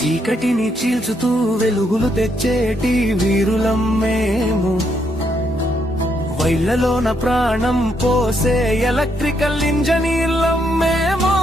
చీకటిని చీల్చుతూ వెలుగులు తెచ్చేటి వీరులం మేము. వైళ్లలోన ప్రాణం పోసే ఎలక్ట్రికల్ ఇంజనీర్లం మేము.